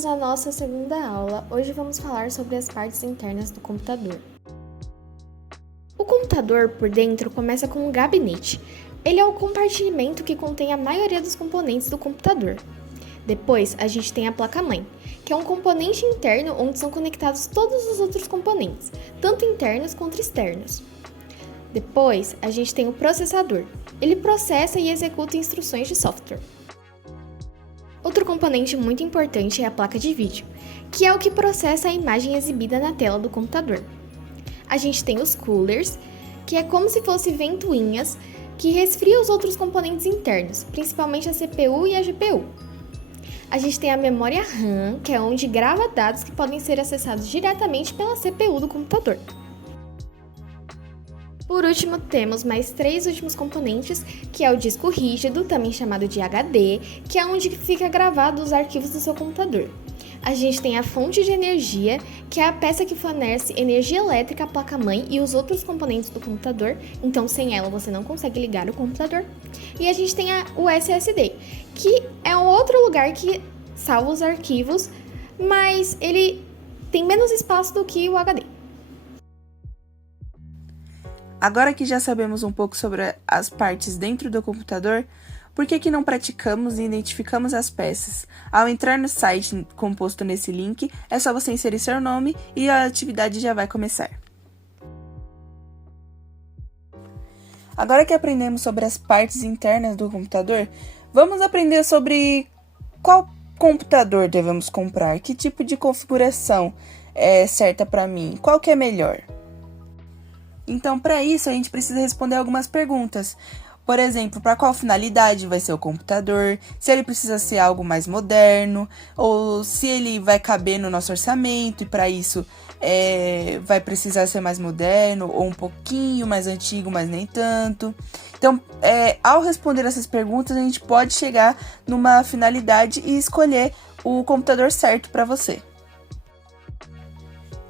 bem-vindos à nossa segunda aula. Hoje vamos falar sobre as partes internas do computador. O computador, por dentro, começa com um gabinete. Ele é o compartimento que contém a maioria dos componentes do computador. Depois, a gente tem a placa-mãe, que é um componente interno onde são conectados todos os outros componentes, tanto internos quanto externos. Depois, a gente tem o processador. Ele processa e executa instruções de software. Outro componente muito importante é a placa de vídeo, que é o que processa a imagem exibida na tela do computador. A gente tem os coolers, que é como se fossem ventoinhas que resfriam os outros componentes internos, principalmente a CPU e a GPU. A gente tem a memória RAM, que é onde grava dados que podem ser acessados diretamente pela CPU do computador. Por último, temos mais 3 últimos componentes, que é o disco rígido, também chamado de HD, que é onde fica gravado os arquivos do seu computador. A gente tem a fonte de energia, que é a peça que fornece energia elétrica à placa-mãe e os outros componentes do computador, então sem ela você não consegue ligar o computador. E a gente tem o SSD, que é um outro lugar que salva os arquivos, mas ele tem menos espaço do que o HD. Agora que já sabemos um pouco sobre as partes dentro do computador, por que não praticamos e identificamos as peças? Ao entrar no site composto nesse link, é só você inserir seu nome e a atividade já vai começar. Agora que aprendemos sobre as partes internas do computador, vamos aprender sobre qual computador devemos comprar, que tipo de configuração é certa para mim, qual que é melhor. Então, para isso, a gente precisa responder algumas perguntas. Por exemplo, para qual finalidade vai ser o computador, se ele precisa ser algo mais moderno, ou se ele vai caber no nosso orçamento, e para isso vai precisar ser mais moderno, ou um pouquinho mais antigo, mas nem tanto. Então, ao responder essas perguntas, a gente pode chegar numa finalidade e escolher o computador certo para você.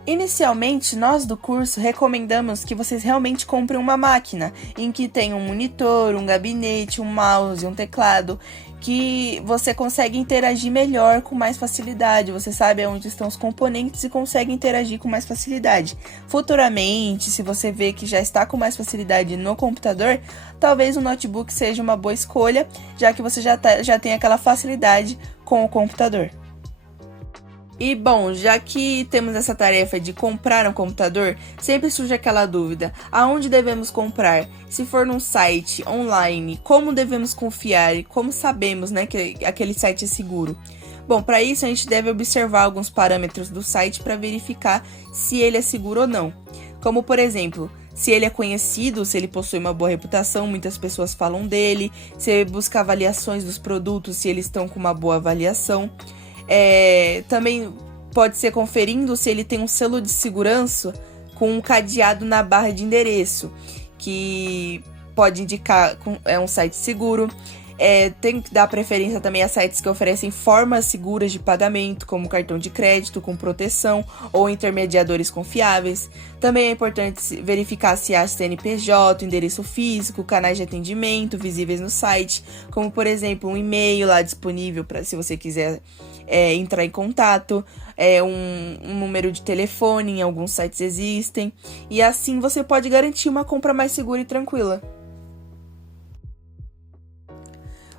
Inicialmente, nós do curso recomendamos que vocês realmente comprem uma máquina em que tem um monitor, um gabinete, um mouse, um teclado, que você consegue interagir melhor com mais facilidade, você sabe onde estão os componentes e consegue interagir com mais facilidade. Futuramente, se você vê que já está com mais facilidade no computador, talvez o notebook seja uma boa escolha, já que você já tem aquela facilidade com o computador. E bom, já que temos essa tarefa de comprar um computador, sempre surge aquela dúvida: aonde devemos comprar? Se for num site online, como devemos confiar e como sabemos, que aquele site é seguro? Bom, para isso a gente deve observar alguns parâmetros do site para verificar se ele é seguro ou não. Como, por exemplo, se ele é conhecido, se ele possui uma boa reputação, muitas pessoas falam dele, se busca avaliações dos produtos, se eles estão com uma boa avaliação. Também pode ser conferindo se ele tem um selo de segurança com um cadeado na barra de endereço, que pode indicar que é um site seguro. Tem que dar preferência também a sites que oferecem formas seguras de pagamento, como cartão de crédito com proteção ou intermediadores confiáveis. Também é importante verificar se há CNPJ, endereço físico, canais de atendimento visíveis no site, como por exemplo um e-mail lá disponível para se você quiser entrar em contato, um número de telefone, em alguns sites existem, e assim você pode garantir uma compra mais segura e tranquila.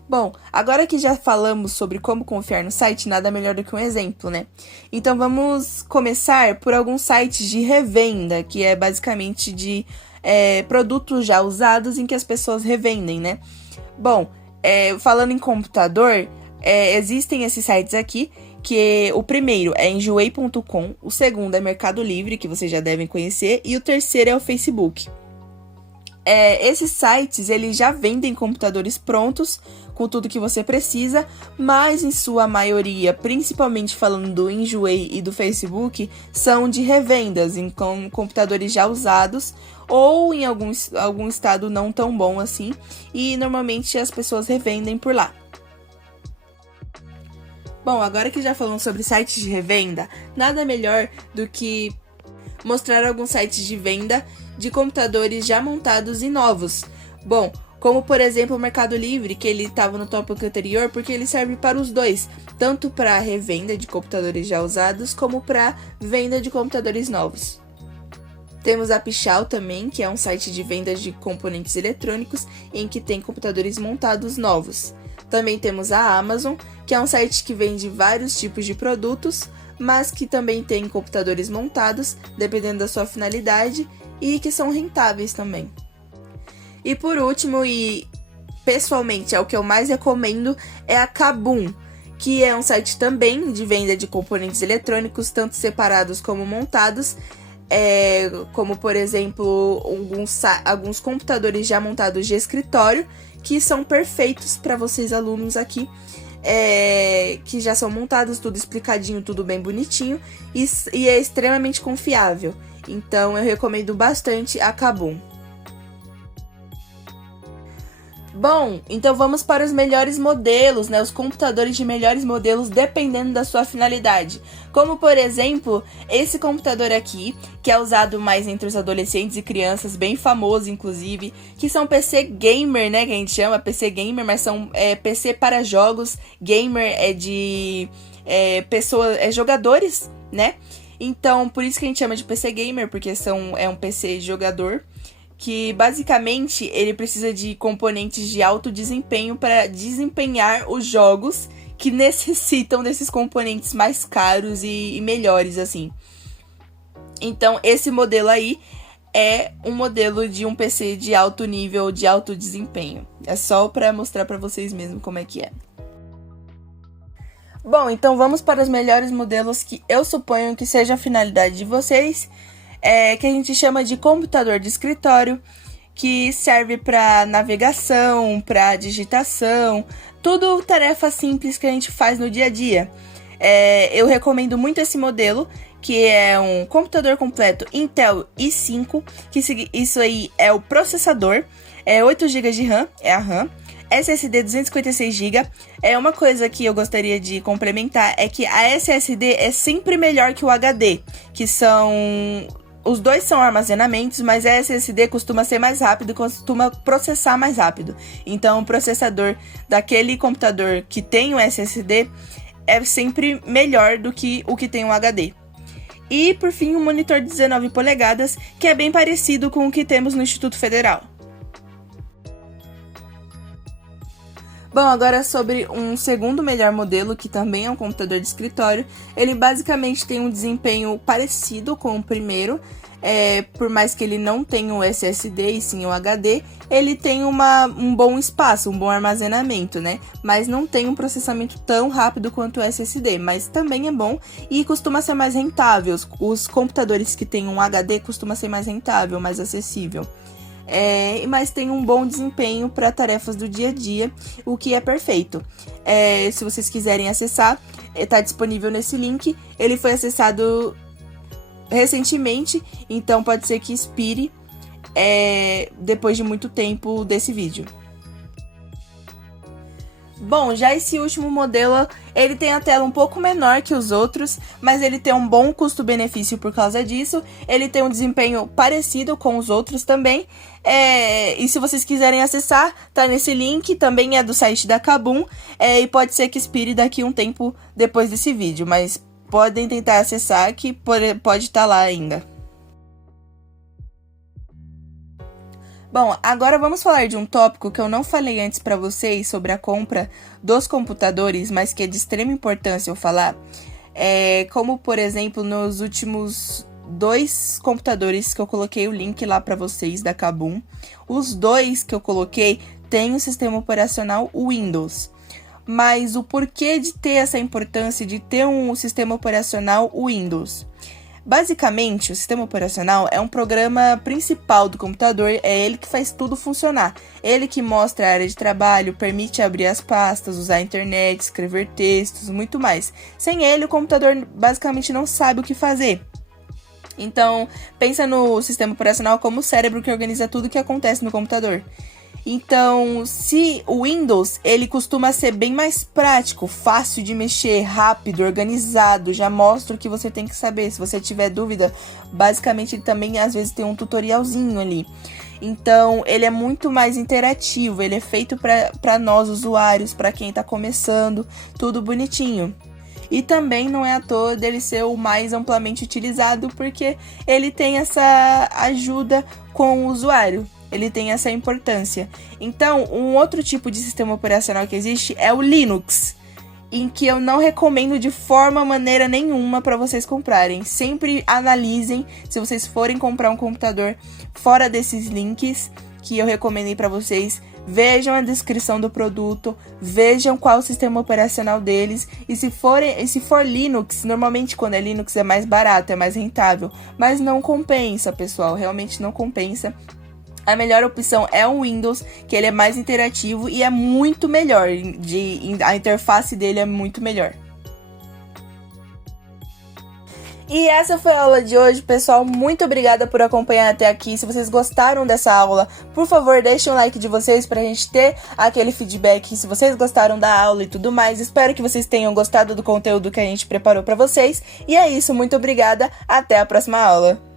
Bom, agora que já falamos sobre como confiar no site, nada melhor do que um exemplo, né? Então vamos começar por alguns sites de revenda, que é basicamente de produtos já usados em que as pessoas revendem, né? Bom, falando em computador, existem esses sites aqui, que o primeiro é enjoei.com, o segundo é Mercado Livre, que vocês já devem conhecer, e o terceiro é o Facebook. Esses sites, eles já vendem computadores prontos, com tudo que você precisa, mas em sua maioria, principalmente falando do Enjoei e do Facebook, são de revendas, com computadores já usados, ou em algum estado não tão bom assim, e normalmente as pessoas revendem por lá. Bom, agora que já falamos sobre sites de revenda, nada melhor do que mostrar alguns sites de venda de computadores já montados e novos. Bom, Como, por exemplo, o Mercado Livre, que ele estava no tópico anterior, porque ele serve para os dois, tanto para revenda de computadores já usados, como para venda de computadores novos. Temos a Pichau também, que é um site de venda de componentes eletrônicos, em que tem computadores montados novos. Também temos a Amazon, que é um site que vende vários tipos de produtos, mas que também tem computadores montados, dependendo da sua finalidade, e que são rentáveis também. E por último, e pessoalmente é o que eu mais recomendo, é a Kabum, que é um site também de venda de componentes eletrônicos, tanto separados como montados, como por exemplo alguns computadores já montados de escritório, que são perfeitos para vocês alunos aqui, que já são montados, tudo explicadinho, tudo bem bonitinho, e é extremamente confiável. Então eu recomendo bastante a Kabum. Bom, então vamos para os melhores modelos, né? Os computadores de melhores modelos dependendo da sua finalidade. Como, por exemplo, esse computador aqui, que é usado mais entre os adolescentes e crianças, bem famoso, inclusive, que são PC gamer, né? Que a gente chama PC gamer, mas são PC para jogos. Gamer é de pessoas, jogadores, né? Então, por isso que a gente chama de PC gamer, porque é um PC jogador, que basicamente ele precisa de componentes de alto desempenho para desempenhar os jogos que necessitam desses componentes mais caros e melhores, assim. Então, esse modelo aí é um modelo de um PC de alto nível, de alto desempenho. É só para mostrar para vocês mesmo como é que é. Bom, então vamos para os melhores modelos que eu suponho que seja a finalidade de vocês. Que a gente chama de computador de escritório, que serve para navegação, para digitação, tudo tarefa simples que a gente faz no dia a dia. Eu recomendo muito esse modelo, que é um computador completo Intel i5, que isso aí é o processador, 8 GB de RAM, é a RAM, SSD 256 GB. Uma coisa que eu gostaria de complementar é que a SSD é sempre melhor que o HD, que são... Os dois são armazenamentos, mas a SSD costuma ser mais rápido, costuma processar mais rápido. Então, o processador daquele computador que tem o SSD é sempre melhor do que o que tem o HD. E, por fim, um monitor de 19 polegadas, que é bem parecido com o que temos no Instituto Federal. Bom, agora sobre um segundo melhor modelo, que também é um computador de escritório. Ele basicamente tem um desempenho parecido com o primeiro, por mais que ele não tenha o SSD e sim o HD, ele tem um bom espaço, um bom armazenamento, né? Mas não tem um processamento tão rápido quanto o SSD, mas também é bom e costuma ser mais rentável. Os computadores que têm um HD costuma ser mais rentável, mais acessível. Mas tem um bom desempenho para tarefas do dia a dia, o que é perfeito. Se vocês quiserem acessar, está disponível nesse link. Ele foi acessado recentemente, então pode ser que expire depois de muito tempo desse vídeo. Bom, já esse último modelo, ele tem a tela um pouco menor que os outros, mas ele tem um bom custo-benefício por causa disso. Ele tem um desempenho parecido com os outros também. E se vocês quiserem acessar, tá nesse link, também é do site da Kabum, e pode ser que expire daqui um tempo depois desse vídeo, mas podem tentar acessar que pode estar lá ainda. Bom, agora vamos falar de um tópico que eu não falei antes para vocês sobre a compra dos computadores, mas que é de extrema importância eu falar. Como, por exemplo, nos últimos 2 computadores que eu coloquei o link lá para vocês da Kabum. Os 2 que eu coloquei têm o sistema operacional Windows. Mas o porquê de ter essa importância de ter um sistema operacional Windows? Basicamente, o sistema operacional é um programa principal do computador, é ele que faz tudo funcionar. Ele que mostra a área de trabalho, permite abrir as pastas, usar a internet, escrever textos, muito mais. Sem ele, o computador basicamente não sabe o que fazer. Então, pensa no sistema operacional como o cérebro que organiza tudo o que acontece no computador. Então, se o Windows, ele costuma ser bem mais prático, fácil de mexer, rápido, organizado, já mostra o que você tem que saber. Se você tiver dúvida, basicamente ele também às vezes tem um tutorialzinho ali. Então, ele é muito mais interativo, ele é feito para nós usuários, para quem está começando, tudo bonitinho. E também não é à toa dele ser o mais amplamente utilizado, porque ele tem essa ajuda com o usuário, ele tem essa importância. Então, um outro tipo de sistema operacional que existe é o Linux, em que eu não recomendo de maneira nenhuma para vocês comprarem. Sempre analisem, se vocês forem comprar um computador fora desses links que eu recomendei para vocês, vejam a descrição do produto, vejam qual o sistema operacional deles, e se for Linux, normalmente quando é Linux é mais barato, é mais rentável, mas não compensa, pessoal, realmente não compensa. A melhor opção é o Windows, que ele é mais interativo e é muito melhor, a interface dele é muito melhor. E essa foi a aula de hoje, pessoal. Muito obrigada por acompanhar até aqui. Se vocês gostaram dessa aula, por favor, deixem um like de vocês pra gente ter aquele feedback, se vocês gostaram da aula e tudo mais. Espero que vocês tenham gostado do conteúdo que a gente preparou pra vocês. E é isso, muito obrigada. Até a próxima aula.